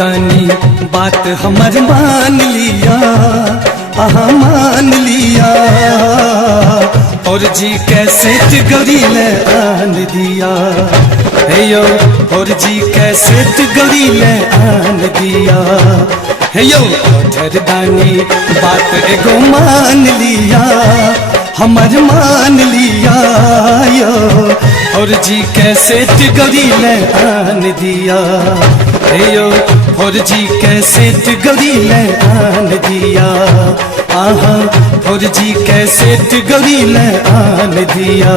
दानी बात हमर मान लिया, मान लिया। और जी कैसे गौरी ले आन दिया, हे यो और जी कैसे गौरी ले आन दिया, हे यो दानी बात एगो मान लिया, हमर मान लिया यो। और जी कैसे गौरी ले आन दिया, हे यो और जी कैसे गौरी ले आन दिया, आहा और जी कैसे गौरी ले आन दिया।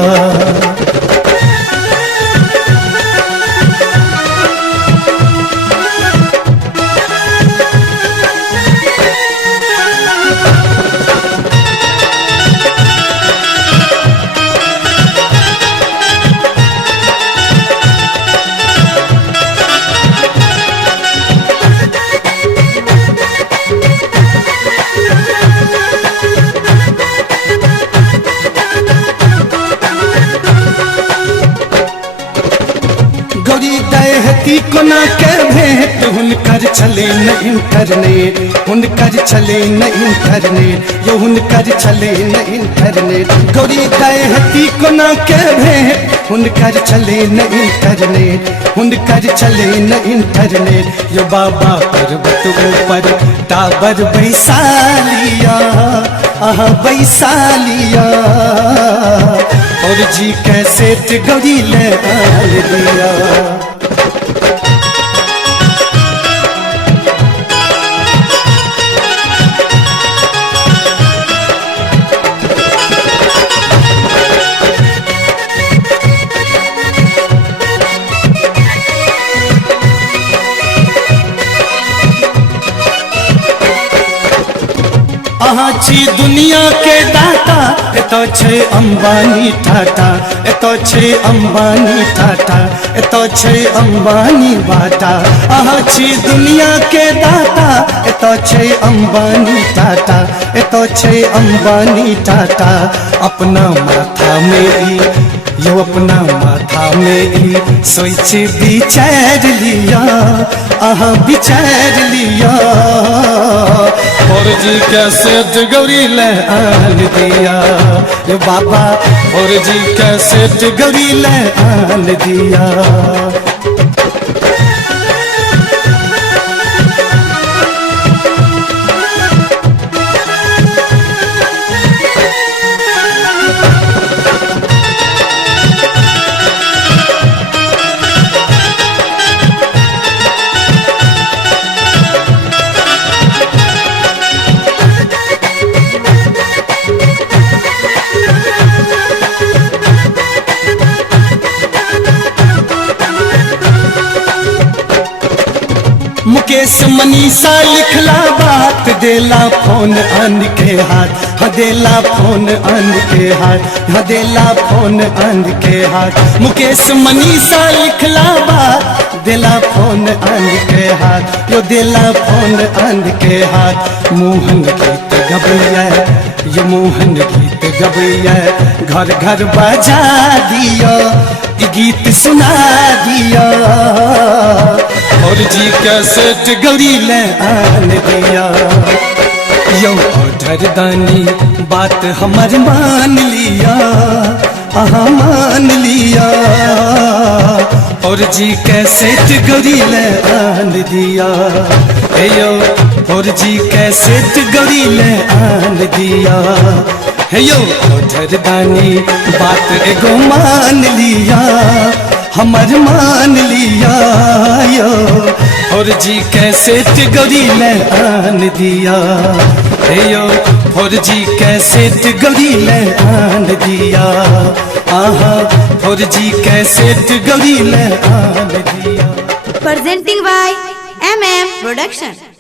दहती को ना कर भेंट हुनकर चले न इंटरनेट, हुनकर चले न इंटरनेट, यो हुनकर चले न इंटरनेट। गौरी दहती को ना कर भेंट हुनकर चले न इंटरनेट, हुनकर चले न इंटरनेट। यो बाबा पर्वत ऊपर टावर बैसालिया, आहा बैसालिया। और जी कैसे गौरी ले आन दिया। छी दुनिया के दाता एतो छे अंबानी टाटा, एतो छे अंबानी टाटा, एतो छे अंबानी बाटा। आहा छी दुनिया के दाता एतो छे अंबानी टाटा, एतो छे अंबानी टाटा। अपना माथा में यो अपना माथा में सोच विचार लिया, आहा विचार लिया। और जी कैसे गौरी ले आन दिया बाबा, और जी कैसे गौरी ले आन दिया। मुकेश मनीषा लिखला बात देला फोन आन के हाथ, देला फोन आन के हाथ, देला फोन आन के हाथ। मुकेश मनीषा लिखला बात देला फोन आन के हाथ, यो देला फोन आन के हाथ। मोहन गीत गबैया, ये मोहन गीत गबैया, घर घर बजा दिया, गीत सुना दिया। और जी कैसे गौरी ले आन दिया, यो दानी बात हमर मान लिया, आहा मान लिया। और जी कैसे गौरी ले आन दिया, यो और जी कैसे गौरी ले आन दिया, यो दानी बात एगो मान लिया, हमर मान लिया यो। और जी कैसे गौरी ले आन दिया, यो और जी कैसे गौरी ले आन दिया, आहा और जी कैसे गौरी ले आन दिया। Presenting by MM Production।